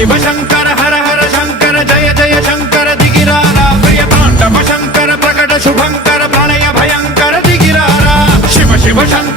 शिव शंकर हर हर शंकर जय जय शंकर दिगिरारा प्रिय तांडव शंकर प्रकट शुभंकर प्रणय भयंकर दिगिरारा शिव शिव शंकर